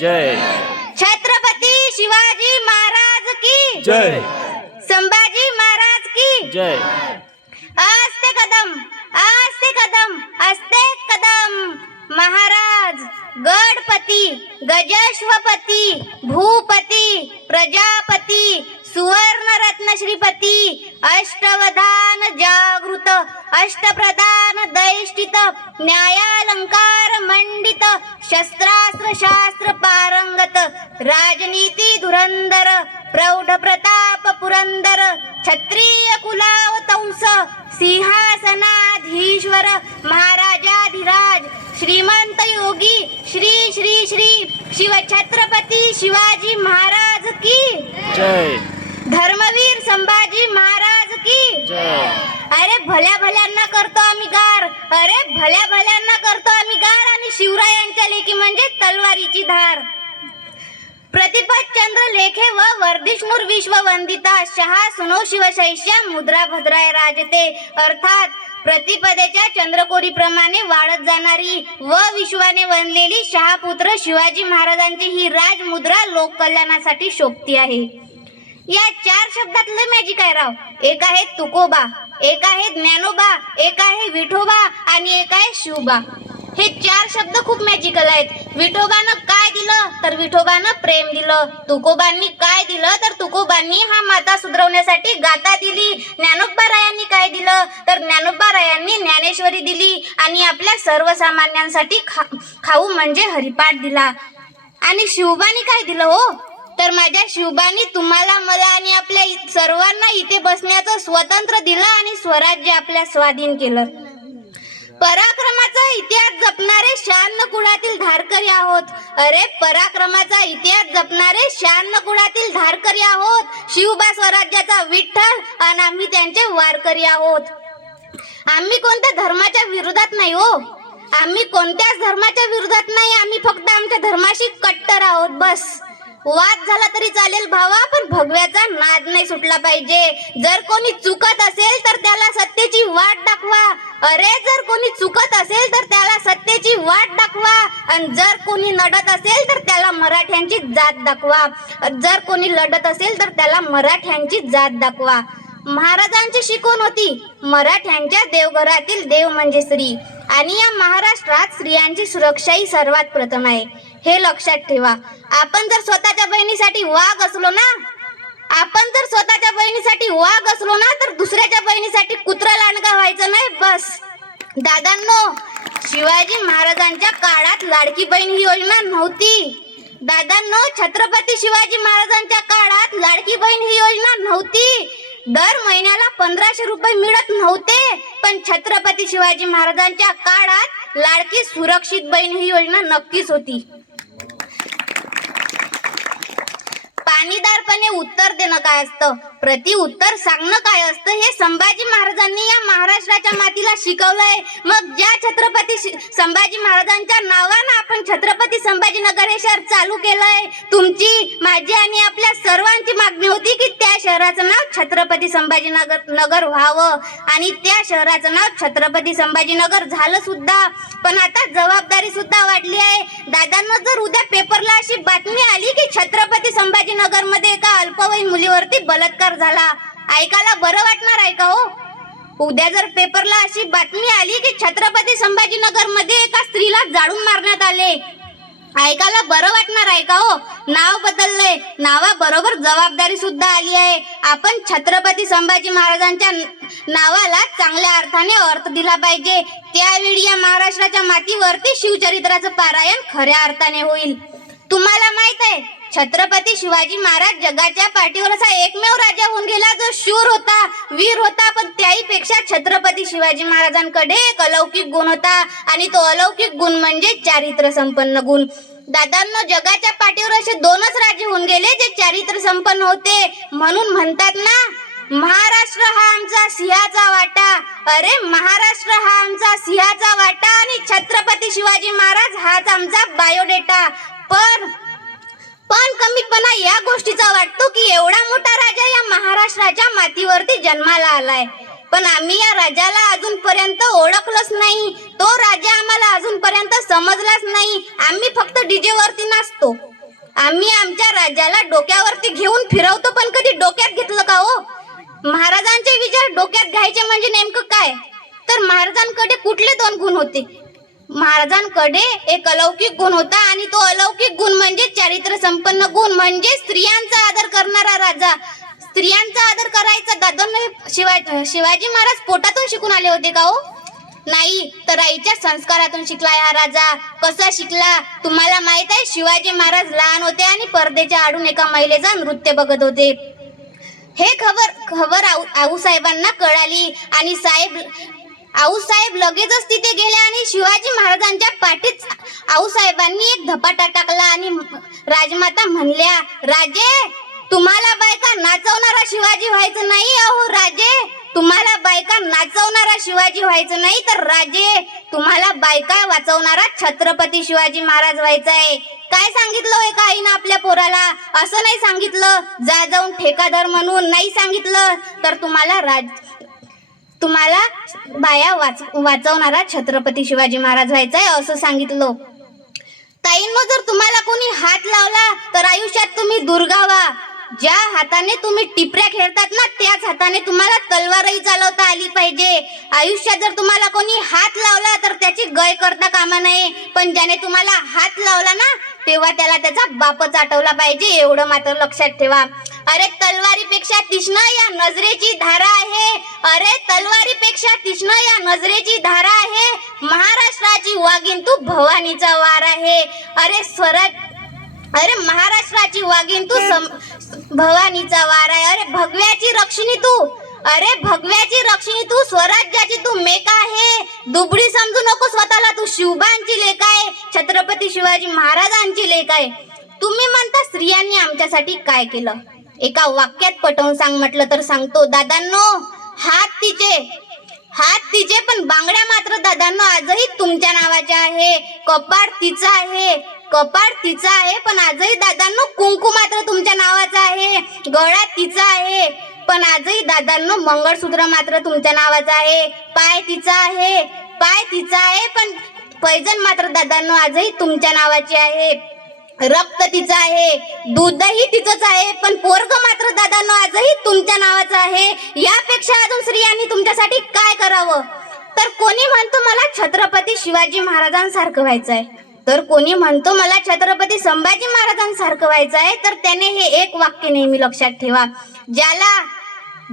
जय। छत्रपती शिवाजी महाराज की। जय। संभाजी महाराज की। जय। आस्ते कदम आस्ते कदम आस्ते कदम। महाराज गणपती गजश्वपती भूपती प्रजापती सुवर्ण रत्न श्रीपती अष्टवधान जागृत अष्टप्रधान दैष्टित न्यायालंकार मंडित शस्त्रास्त्र शास्त्र पारंगत राजनीती धुरंदर प्रौढ प्रताप पुरंदर क्षत्रिय कुलावतंस सिंहासनाधीश्वर महाराजाधिराज श्रीमंत योगी श्री श्री श्री शिवछत्रपती शिवाजी महाराज की। जय। धर्मवीर संभाजी महाराज की? अरे भल्या भल्यांना करतो आम्ही गार. अरे भल्या भल्यांना करतो आम्ही गार आणि शिवरायांच्या लेखी म्हणजे तलवारीची धार. प्रतिपद चंद्र लेखे व वर्धिष्णुर विश्व वंदिता शहा सुनो शिवशैष्या मुद्रा भद्राय राजते. अर्थात प्रतिपदेच्या चंद्रकोरीप्रमाणे वाढत जाणारी व विश्वाने वनलेली शहापुत्र शिवाजी महाराजांची ही राजमुद्रा लोककल्याणासाठी शोभती आहे. या चार शब्दातलं मॅजिक आहे राव. एक आहे तुकोबा एक आहे ज्ञानोबा एक आहे विठोबा आणि एक आहे शिवबा हे चार शब्द खूप मॅजिकल आहेत. विठोबानं काय दिलं तर विठोबानं प्रेम दिलं. तुकोबांनी काय दिलं तर तुकोबांनी हा माता सुधरवण्यासाठी गाथा दिली. ज्ञानोबा रायांनी काय दिलं तर ज्ञानोबा रायांनी ज्ञानेश्वरी दिली आणि आपल्या सर्वसामान्यांसाठी खा खाऊ म्हणजे हरिपाठ दिला. आणि शिवबानी काय दिलं हो? तर माझ्या शिवबानी तुम्हाला मला आणि आपल्या इ- सर्वांना इथे बसण्याचं स्वतंत्र दिलं आणि स्वराज्य आपल्या स्वाधीन केलं. पराक्रमाचा इतिहास जपणारे शान कुळातील धारकरी आहोत. अरे पराक्रमाचा इतिहास जपणारे शान कुळातील धारकरी आहोत. शिवबा स्वराज्याचा विठ्ठल आणि आम्ही त्यांचे वारकरी आहोत. आम्ही कोणत्या धर्माच्या विरोधात नाही हो. आम्ही कोणत्याच धर्माच्या विरोधात नाही. आम्ही फक्त आमच्या धर्माशी कट्टर आहोत. बस. वाद झाला तरी चालेल भावा पण भगव्याचा नाद नाही सुटला पाहिजे. जर कोणी चुकत असेल तर त्याला सत्तेची वाट दाखवा. अरे जर कोणी चुकत असेल तर त्याला सत्तेची वाट दाखवा. आणि जर कोणी लढत असेल तर त्याला मराठ्यांची जात दाखवा. जर कोणी लढत असेल तर त्याला मराठ्यांची जात दाखवा. महाराजांची शिकवण होती मराठ्यांच्या देवघरातील देव म्हणजे स्त्री आणि या महाराष्ट्रात स्त्रियांची सुरक्षा ही सर्वात प्रथम आहे. हे लक्षात ठेवा. आपण जर स्वतःच्या बहिणीसाठी वाघ असलो ना आपण जर स्वतःच्या बहिणीसाठी वाघ असलो ना तर दुसऱ्याच्या बहिणीसाठी कुत्रा लांडगा व्हायचं नाही बस. दादांनो शिवाजी महाराजांच्या काळात लाडकी बहीण ही योजना नव्हती. दादांनो छत्रपती शिवाजी महाराजांच्या काळात लाडकी बहीण ही योजना नव्हती. दर महिन्याला पंधराशे रुपये मिळत नव्हते पण छत्रपती शिवाजी महाराजांच्या काळात लाडकी सुरक्षित बहीण ही योजना नक्कीच होती. जाणीदारपणे उत्तर देणं काय असतं? प्रति उत्तर सांगणं काय असतं? हे संभाजी महाराजांनी या महाराष्ट्राच्या मातीला शिकवलंय. मग ज्या छत्रपती संभाजी महाराजांच्या नावानं आपण छत्रपती संभाजीनगर हे शहर चालू केलंय तुमची माझी आणि आपल्या सर्वांची मागणी होती की त्या शहराचं नाव छत्रपती संभाजीनगर नगर व्हावं. आणि त्या शहराचं नाव छत्रपती संभाजीनगर झालं सुद्धा. पण आता जबाबदारी सुद्धा वाढली आहे. दादांना जर उद्या पेपरला अशी बातमी आली की छत्रपती संभाजीनगर मध्ये एका अल्पवयीन मुलीवरती बलात्कार झाला. ऐकायला बरं वाटणार आहे का हो? उद्या जर पेपरला अशी बातमी आली की छत्रपती संभाजीनगरमध्ये एका स्त्रीला जाळून मारण्यात आले. ऐकायला बरं वाटणार आहे का हो? नाव बदललंय. नावाबरोबर जबाबदारी सुद्धा आली आहे. आपण छत्रपती संभाजी महाराजांच्या नावाला चांगल्या अर्थाने अर्थ दिला पाहिजे. त्यावेळी या महाराष्ट्राच्या मातीवरती शिवचरित्राचं पारायण खऱ्या अर्थाने होईल. तुम्हाला माहीत आहे छत्रपती शिवाजी महाराज जगाच्या पाठीवर असा एकमेव राजा होऊन गेला जो शूर होता वीर होता पण त्याहीपेक्षा छत्रपती शिवाजी महाराजांकडे एक अलौकिक गुण होता आणि तो अलौकिक गुण म्हणजे चारित्र्य संपन्न गुण. दादांनो जगाच्या पाठीवर असे दोनच राजे होऊन गेले जे चारित्र्य संपन्न होते. म्हणून म्हणतात ना महाराष्ट्र हा आमचा सिंहाचा वाटा. अरे महाराष्ट्र हा आमचा सिंहाचा वाटा आणि छत्रपती शिवाजी महाराज हाच आमचा बायोडेटा पण पण कमीतपणा या गोष्टीचा वाटतो की एवढा मोठा राजा या महाराष्ट्राच्या मातीवरती जन्माला आलाय. पण आम्ही या राजाला अजूनपर्यंत ओळखलंच नाही. तो राजा आम्हाला अजूनपर्यंत समजलाच नाही. आम्ही फक्त डीजे वरती नाचतो. आम्ही आमच्या राजाला डोक्यावरती घेऊन फिरवतो पण कधी डोक्यात घेतलं का हो? महाराजांचे विचार डोक्यात घ्यायचे म्हणजे नेमकं काय? तर महाराजांकडे कुठले दोन गुण होते? महाराजांकडे एक अलौकिक गुण होता आणि तो अलौकिक गुण म्हणजे चारित्र्य संपन्न गुण म्हणजे स्त्रियांचा आदर करणारा राजा. स्त्रियांचा आदर करायचा दादा शिवाजी शिवाजी महाराज पोटातून शिकून आले होते का हो? नाही तर आईच्या संस्कारातून शिकला हा राजा. कसा शिकला? तुम्हाला माहीत आहे शिवाजी महाराज लहान होते आणि परदेच्या आडून एका महिलेचा नृत्य बघत होते. हे खबर खबर आऊ आऊसाहेबांना कळाली आणि साहेब आऊसाहेब लगेचच तिथे गेले आणि शिवाजी महाराजांच्या पाठीत आऊसाहेबांनी एक धपाटा टाकला आणि राजमाता म्हणल्या राजे तुम्हाला बायका नाचवणारा शिवाजी व्हायचं नाही अहो राजे. तुम्हाला बायका नाचवणारा शिवाजी व्हायचं नाही तर राजे तुम्हाला बायका वाचवणारा छत्रपती शिवाजी महाराज व्हायचा आहे. काय सांगितलं एका आईनं आपल्या पोराला? असं नाही सांगितलं जा जाऊन ठेकादार म्हणून. नाही सांगितलं तर तुम्हाला राज तुम्हाला बाया वाच वाचवणारा छत्रपती शिवाजी महाराज व्हायचा आहे असं सांगितलं. ताईंनो जर तुम्हाला कोणी हात लावला तर आयुष्यात तुम्ही दुर्गावा. ज्या हाताने तुम्ही टिपऱ्या खेळतात ना त्याच हाताने तुम्हाला तलवारही चालवता आली पाहिजे. आयुष्यात जर तुम्हाला कोणी हात लावला तर त्याची गय करता कामा नये. पण ज्याने तुम्हाला हात लावला ना तेव्हा त्याला त्याचा बापच आठवला पाहिजे. एवढं मात्र लक्षात ठेवा. अरे तलवारीपेक्षा तीक्ष्ण या नजरेची धारा आहे. अरे तलवारीपेक्षा तीक्ष्ण या नजरेची धारा आहे. महाराष्ट्राची वाघीण तू भवानीचा वार आहे. अरे स्वराज अरे महाराष्ट्राची वागीन तू सम भवानीचा वार आहे. अरे भगव्याची रक्षिणी तू. अरे भगव्याची रक्षणी तू स्वराज्याची तू मेका आहे. दुबळी समजू नको स्वतःला तू शिवबांची लेख आहे. छत्रपती शिवाजी महाराजांची लेख आहे. तुम्ही म्हणता स्त्रियांनी आमच्यासाठी काय केलं? एका वाक्यात पटवून सांग म्हटलं तर सांगतो. दादांनो हात तिचे. हात तिचे पण बांगड्या मात्र दादांनो आजही तुमच्या नावाचे आहे. कपाट तिचं आहे. कपाट तिचा आहे पण आजही दादांनो कुंकू मात्र तुमच्या नावाचा आहे. गळा तिचा आहे पण आजही दादांनो मंगळसूत्र मात्र तुमच्या नावाचं आहे. पाय तिचा आहे. पाय तिचा आहे पण पैजण मात्र दादांनो आजही तुमच्या नावाचे आहे. रक्त तिचं आहे दूधही तिचंच आहे पण पोरग मात्र दादांनो आजही तुमच्या नावाचं आहे. यापेक्षा अजून स्त्रियांनी तुमच्यासाठी काय करावं? तर कोणी म्हणतो मला छत्रपती शिवाजी महाराजांसारखं व्हायचं आहे तर कोणी म्हणतो मला छत्रपती संभाजी महाराजांसारखं व्हायचं आहे तर त्याने हे एक वाक्य नेहमी लक्षात ठेवा. ज्याला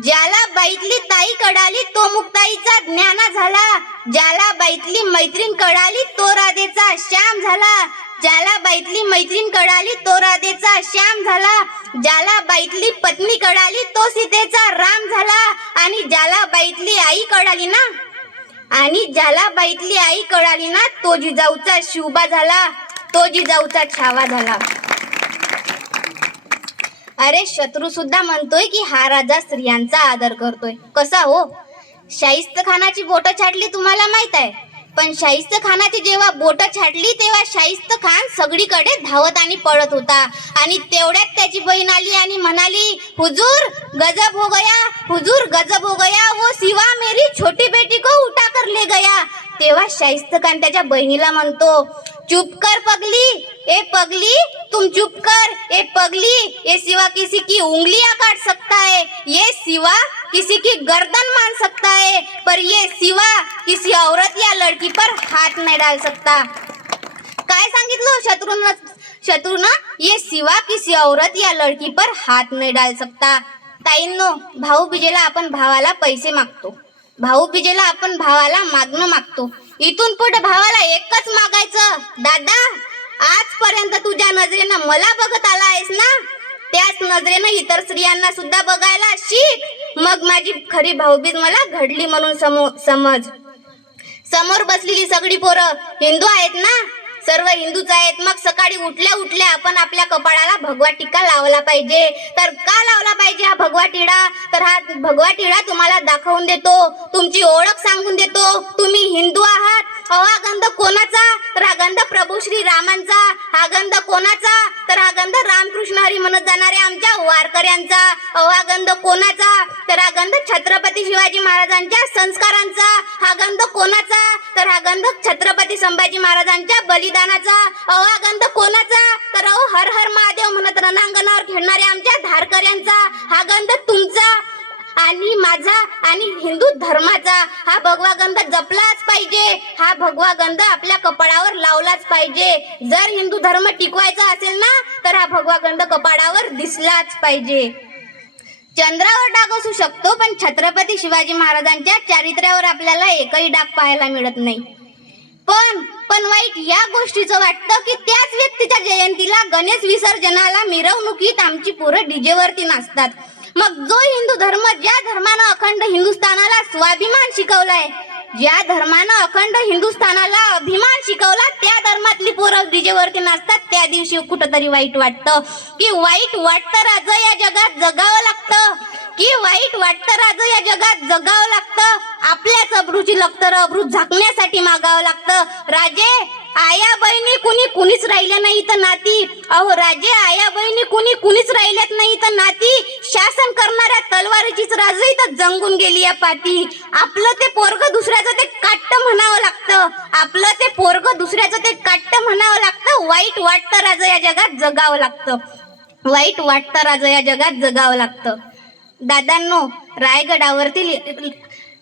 ज्याला बाईतली ताई कडाली तो मुक्ताईचा ज्ञाना झाला. ज्याला बाईतली मैत्रीण कडाली तो राधेचा श्याम झाला. ज्याला बाईतली मैत्रीण कळाली तो राधेचा श्याम झाला. ज्याला बाईतली पत्नी कळाली तो सीतेचा राम झाला. आणि ज्याला बाईतली आई कळाली ना? आणि ज्याला बाईतली आई कळाली ना तो जिजाऊचा शिवबा झाला. तो जिजाऊचा छावा झाला. अरे शत्रू सुद्धा म्हणतोय की हा राजा स्त्रियांचा आदर करतोय. कसा हो? शाहिस्त खानाची बोट छाटली तुम्हाला माहीत आहे. पण शाहिस्त खानाची जेव्हा बोट छाटली तेव्हा शाहिस्त खान सगळीकडे धावत आणि पळत होता. आणि तेवढ्यात त्याची बहीण आली आणि म्हणाली हुजूर गजब हो गया हुजूर गजब हो गया वो सिवा मेरी छोटी बेटी को उठा कर ले गया. तेव्हा शाहिस्त खान त्याच्या बहिणीला म्हणतो चुप कर पगली। ए पगली तुम चुप कर। ए पगली ये सिवा किसी की उंगलियां काट सकता है। ये सिवा किसी की गर्दन मान सकता है पर ये सिवा किसी औरत या लड़की पर हाथ नहीं डाल सकता। काय सांगितलं शत्रुन? शत्रुन ये सिवा किसी औरत या लड़की पर हाथ नहीं डाल सकता। ताईंनो भाऊ बिजेला आपण भावाला पैसे मागतो। भाऊ बिजेला आपण भावाला मागणं मागतो। इथून पुढे भावाला एकच मागायचं. दादा आजपर्यंत तुझ्या नजरेनं मला बघत आला आहेस ना? त्याच नजरेनं इतर स्त्रियांना सुद्धा बघायला शिक. मग माझी खरी भाऊबीज मला घडली म्हणून समो समज. समोर बसलेली सगळी पोरं हिंदू आहेत ना? सर्व हिंदूच आहेत. मग सकाळी उठल्या उठल्या आपण आपल्या कपाळाला भगवा टीका लावला पाहिजे. तर का लावला पाहिजे हा भगवा टिळा तर हा भगवा टिळा तुम्हाला दाखवून देतो. तुमची ओळख सांगून देतो. तुम्ही हिंदू आहात. हा गंध कोणाचा? तर हा गंध प्रभू श्री रामांचा. हा गंध कोणाचा? तर रामकृष्ण हरी म्हणत जाणाऱ्या आमच्या वारकऱ्यांचा अहो हा गंध कोणाचा? तर हा गंध छत्रपती शिवाजी महाराजांच्या संस्कारांचा. हा गंध कोणाचा? तर हा गंध छत्रपती संभाजी महाराजांच्या बलिदानाचा. अहो हा गंध कोणाचा? तर अहो हर हर महादेव म्हणत रणांगणावर खेळणाऱ्या आमच्या धारकऱ्यांचा. हा गंध तुमचा. आणि माझा आणि हिंदू धर्माचा हा भगवा गंध जपलाच पाहिजे. हा भगवा गंध आपल्या कपाळावर लावलाच पाहिजे. जर हिंदू धर्म टिकवायचा असेल ना तर हा भगवा गंध कपाळावर दिसलाच पाहिजे. चंद्रावर डाग असू शकतो पण छत्रपती शिवाजी महाराजांच्या चारित्र्यावर आपल्याला एकही डाग पाहायला मिळत नाही. पण पण वाईट या गोष्टीचं वाटतं की त्याच व्यक्तीच्या जयंतीला गणेश विसर्जनाला मिरवणुकीत आमची पोरं डीजेवरती नाचतात. मग जो हिंदू धर्म ज्या धर्मानं अखंड हिंदुस्थानाला स्वाभिमान शिकवलाय ज्या धर्मानं अखंड हिंदुस्थानाला अभिमान शिकवला त्या धर्मातली पोरं डीजेवरती नाचतात. त्या दिवशी कुठंतरी वाईट वाटतं. की वाईट वाटतं राज या जगात जगावं लागतं. की वाईट वाटतं राज या जगात जगावं लागतं. आपल्याच अब्रूची लक्तर अब्रू झाकण्यासाठी मागावं लागतं. राजे आया बहिणी कुणी कुणीच राहिल्या नाही तर नाती. अहो राजे आया बहिणी कुणी कुणीच राहिल्यात नाही तर नाती. शासन करणाऱ्या तलवारीचीच राजही तर जंगून गेली या पाती. आपलं ते पोरग दुसऱ्याचं ते काट्ट म्हणावं लागतं. आपलं ते पोरग दुसऱ्याचं ते काट्ट म्हणावं लागतं. वाईट वाटतं राज या जगात जगावं लागतं. वाईट वाटतं राज या जगात जगावं लागतं. दादांनो रायगडावरती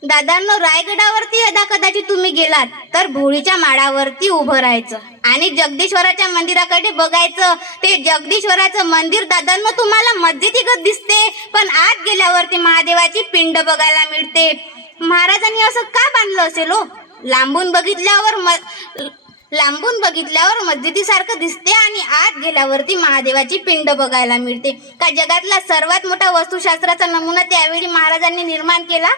दादांनो रायगडावरती यदा कदाचित तुम्ही गेलात तर भोळीच्या माळावरती उभं राहायचं. आणि जगदीश्वराच्या मंदिराकडे बघायचं ते जगदीश्वराचं मंदिर दादांनो तुम्हाला मस्जिदीगत दिसते. पण आत गेल्यावरती महादेवाची पिंड बघायला मिळते. महाराजांनी असं का बांधलं असेल हो? लांबून बघितल्यावर म- लांबून बघितल्यावर मस्जिदीसारखं दिसते आणि आत गेल्यावरती महादेवाची पिंड बघायला मिळते. का जगातला सर्वात मोठा वस्तुशास्त्राचा नमुना त्यावेळी महाराजांनी निर्माण केला?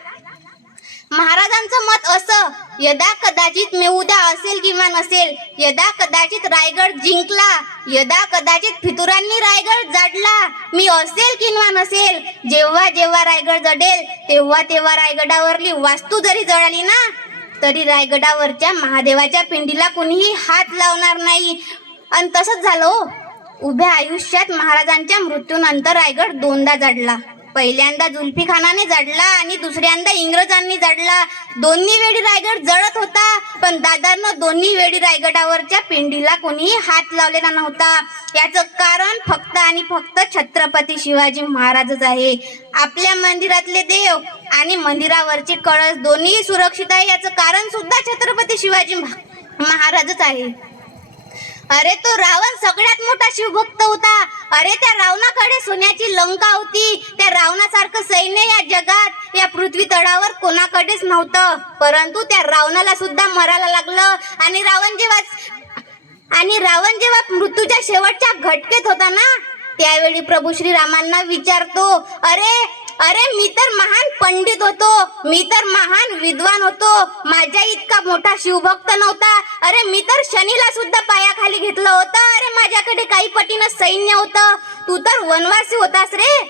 महाराजांचं मत असं यदा कदाचित मेउदा असेल किंवा नसेल यदा कदाचित रायगड जिंकला यदा कदाचित फितुरांनी रायगड जाडला मी असेल किंवा नसेल जेव्हा जेव्हा रायगड जडेल तेव्हा तेव्हा रायगडावरली वास्तू जरी जळाली ना तरी रायगडावरच्या महादेवाच्या पिंडीला कोणीही हात लावणार नाही. आणि तसंच झालं हो. उभ्या आयुष्यात महाराजांच्या मृत्यूनंतर रायगड दोनदा जडला. पहिल्यांदा जुल्फी खानाने जडला आणि दुसऱ्यांदा इंग्रजांनी जडला. दोन्ही वेळी रायगड जळत होता पण दादांना दोन्ही वेळी रायगडावरच्या पिंडीला कोणीही हात लावलेला नव्हता. याचं कारण फक्त आणि फक्त छत्रपती शिवाजी महाराजच आहे. आपल्या मंदिरातले देव आणि मंदिरावरची कळस दोन्ही सुरक्षित आहे. याचं कारण सुद्धा छत्रपती शिवाजी महा- महाराजच आहे. अरे तो रावण सगळ्यात मोठा शिवभक्त होता. अरे त्या रावणाकडे सोन्याची लंका होती. त्या रावणासारखं सैन्य या जगात या पृथ्वी तळावर कोणाकडेच नव्हतं. परंतु त्या रावणाला सुद्धा मरायला लागलं. आणि रावण जेव्हा आणि रावण जेव्हा मृत्यूच्या शेवटच्या घटकेत होता ना त्यावेळी प्रभू श्रीरामांना विचारतो अरे अरे मी तर महान पंडित होतो. मी तर महान विद्वान होतो. माझ्या इतका मोठा शिवभक्त नव्हता. अरे मी तर शनीला सुद्धा पायाखाली घेतलं होतं. अरे माझ्याकडे काही पटीनं सैन्य होतं. तू तर वनवासी होतास रे.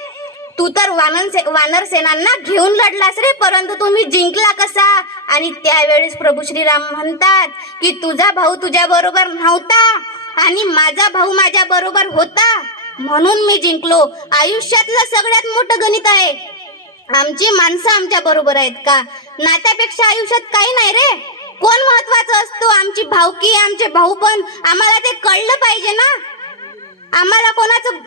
तू तर वानन से वानर सेनांना घेऊन लढलास रे परंतु तुम्ही जिंकला कसा? आणि त्यावेळेस प्रभू श्रीराम म्हणतात की तुझा भाऊ तुझ्या बरोबर नव्हता आणि माझा भाऊ माझ्या बरोबर होता. म्हणून मी जिंकलो. आयुष्यातलं सगळ्यात मोठं गणित आहे. आमची माणसं आमच्या बरोबर आहेत का? नात्यापेक्षा आयुष्यात काही नाही रे. कोण महत्वाचं असतो? आमची भावकी आमचे भाऊ पण आम्हाला ते कळलं पाहिजे ना. आम्हाला कोणाचं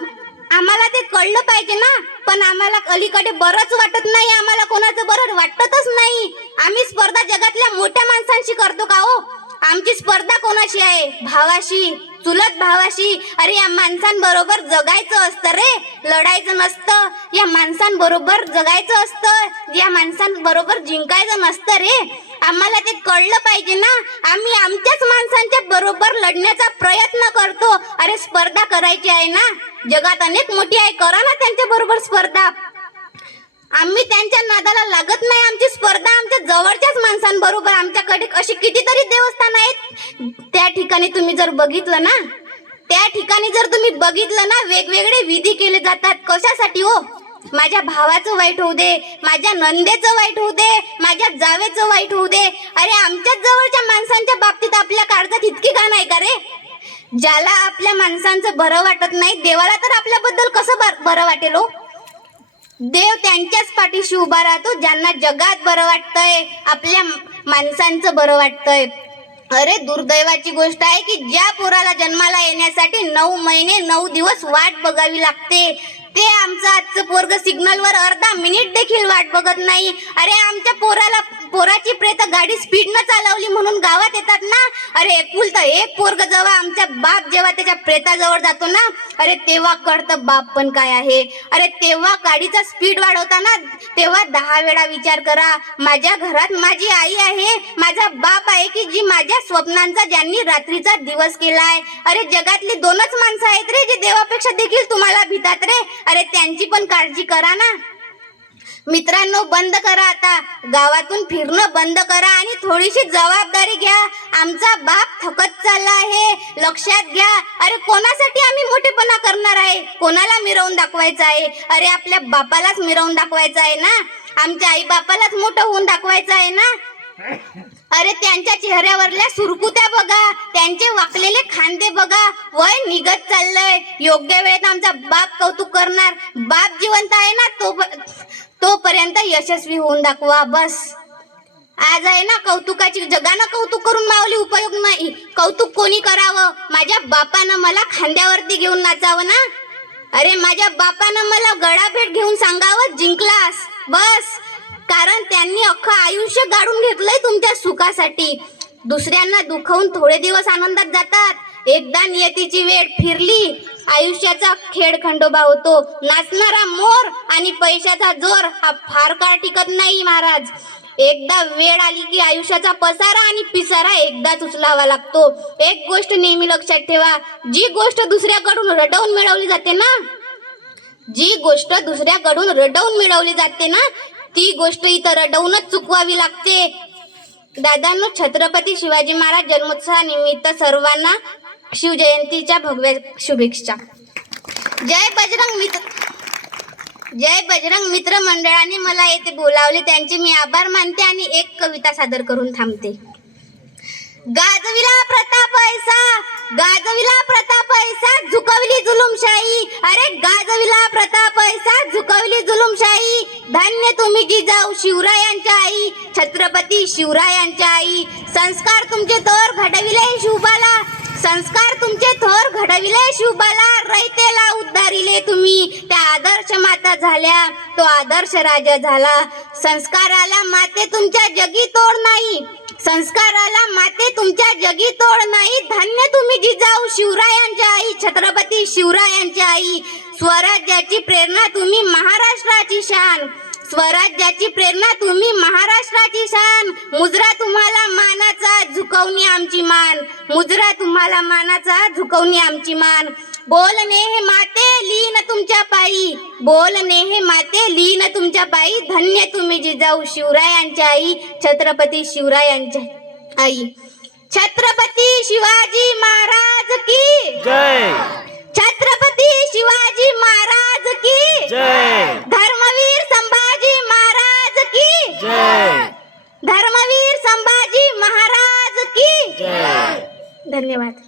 आम्हाला ते कळलं पाहिजे ना. पण आम्हाला अलीकडे बरंच वाटत नाही. आम्हाला कोणाचं बरं वाटतच नाही. आम्ही स्पर्धा जगातल्या मोठ्या माणसांशी करतो का हो? आमची स्पर्धा कोणाशी आहे? भावाशी. चुलत भावाशी. अरे या माणसांबरोबर जगायचं असतं रे. लढायचं नसतं. या माणसांबरोबर जगायचं असतं. या माणसांबरोबर जिंकायचं नसतं रे. आम्हाला ते कळलं पाहिजे ना. आम्ही आमच्याच माणसांच्या बरोबर लढण्याचा प्रयत्न करतो. अरे स्पर्धा करायची आहे ना. जगात अनेक मोठी आहे. करा ना त्यांच्या बरोबर स्पर्धा. आम्ही त्यांच्या नादाला लागत नाही. आमची स्पर्धा आमच्या जवळच्याच माणसांबरोबर आमच्याकडे अशी कितीतरी देवस्थान आहेत. त्या ठिकाणी तुम्ही जर बघितलं ना त्या ठिकाणी जर तुम्ही बघितलं ना वेगवेगळे विधी केले जातात. कशासाठी हो? माझ्या भावाचं वाईट होऊ दे माझ्या नंदेचं वाईट होऊ दे माझ्या माझ्या जावेचं वाईट होऊ दे. अरे आमच्याच जवळच्या माणसांच्या बाबतीत आपल्या काळजात इतकी घाण आहे का रे? ज्याला आपल्या माणसांचं बरं वाटत नाही देवाला तर आपल्याबद्दल कसं बर- बरं वाटेल हो? देव त्यांच्याच पाठीशी उभा राहतो ज्यांना जगात बरं वाटतंय आपल्या माणसांचं बरं वाटतंय. अरे दुर्दैवाची गोष्ट आहे की ज्या पोराला जन्माला येण्यासाठी नऊ महिने नऊ दिवस वाट बघावी लागते. ते आमचं आजचं पोरग सिग्नलवर अर्धा मिनिट देखील वाट बघत नाही. अरे आमच्या पोराला पोराची प्रेत गाडी स्पीडनं चालवली म्हणून गावात येतात ना? अरे एकुलतं एक पोरग जेव्हा आमच्या बाप जेव्हा त्याच्या प्रेताजवळ जातो ना? अरे तेव्हा कळतं बाप पण काय आहे. अरे तेव्हा गाडीचा स्पीड वाढवताना तेव्हा दहा वेळा विचार करा. माझ्या घरात माझी आई आहे. माझा बाप आहे की जी माझ्या स्वप्नांचा ज्यांनी रात्रीचा दिवस केलाय. अरे जगातली दोनच माणसं आहेत रे जे देवापेक्षा देखील तुम्हाला भितात रे. अरे त्यांची पण काळजी करा ना. मित्रांनो बंद करा आता. गावातून फिरणं बंद करा आणि थोडीशी जबाबदारी घ्या. आमचा बाप थकत चालला आहे. लक्षात घ्या. अरे कोणासाठी आम्ही मोठेपणा करणार आहे? कोणाला मिरवून दाखवायचं आहे? अरे आपल्या बापालाच मिरवून दाखवायचं आहे ना? आमच्या आई बापालाच मोठं होऊन दाखवायचं आहे ना? अरे त्यांच्या चेहऱ्यावरल्या सुरकुत्या बघा. त्यांचे वाकलेले खांदे बघा. वय निघत चाललंय. योग्य वेळेत आमचा बाप कौतुक करणार. बाप जिवंत आहे ना तो तोपर्यंत यशस्वी होऊन दाखवा बस. आज आहे ना कौतुकाची जगानं कौतुक करून मावली उपयोग नाही. कौतुक कोणी करावं? माझ्या बापानं मला खांद्यावरती घेऊन नाचावं ना? अरे माझ्या बापानं मला गळाभेट घेऊन सांगावं? जिंकलास. बस. कारण त्यांनी अख्खं आयुष्य गाडून घेतलंय तुमच्या सुखासाठी. दुसऱ्यांना दुखवून थोडे दिवस आनंदात जातात. एकदा नियतीची वेळ फिरली आयुष्याचा खेळ खंडोबा होतो. नाचणारा मोर आणि पैशाचा जोर हा फार काळ टिकत नाही महाराज. एकदा वेळ आली की आयुष्याचा पसारा आणि पिसारा एकदाच उचलावा लागतो. एक गोष्ट नेहमी लक्षात ठेवा जी गोष्ट दुसऱ्याकडून रटवून मिळवली जाते ना जी गोष्ट दुसऱ्याकडून रडवून मिळवली जाते ना ती गोष्ट इथं रडवूनच चुकवावी लागते. दादांनो छत्रपती शिवाजी महाराज जन्मोत्सवानिमित्त सर्वांना शिवजयंतीच्या भगव्या शुभेच्छा. जय बजरंग मित्र जय बजरंग मित्र मंडळाने मला येथे बोलावले. त्यांचे मी आभार मानते आणि एक कविता सादर करून थांबते. गाजविला प्रताप ऐसा गाजविला प्रताप ऐसा झुकवली जुलुमशाही. अरे गाजविला प्रताप ऐसा झुकवली जुलुमशाही. धन्य तुम्ही जिजाऊ शिवरायांच्या आई छत्रपती शिवरायांच्या आई. संस्कार तुमचे थोर घडविले शिवबाला. संस्कार तुमचे थोर घडविले शिवबाला. रयतेला उद्धारिले तुम्ही. त्या आदर्श माता झाल्या. तो आदर्श राजा झाला. संस्काराला माते तुमच्या जगी तोड नाही. संस्काराला माते तुमच्या जगी तोड नाही. धन्य तुम्ही जिजाऊ शिवरायांच्या आई छत्रपती शिवरायांच्या आई. स्वराज्याची प्रेरणा तुम्ही महाराष्ट्राची शान. स्वराज्याची प्रेरणा तुम्ही महाराष्ट्राची शान. मुजरा तुम्हाला मानाचा झुकवणी आमची मान. मुजरा तुम्हाला मानाचा झुकवणी आमची मान. बोलणे हे माते लीन तुमच्या पायी. बोलणे हे माते लीन तुमच्या पायी. धन्य तुम्ही जिजाऊ शिवरायांच्या आई छत्रपती शिवरायांच्या आई. छत्रपती शिवाजी महाराज की जय. छत्रपती शिवाजी महाराज की। धर्मवीर संभाजी महाराज की। धर्मवीर संभाजी महाराज की। धन्यवाद।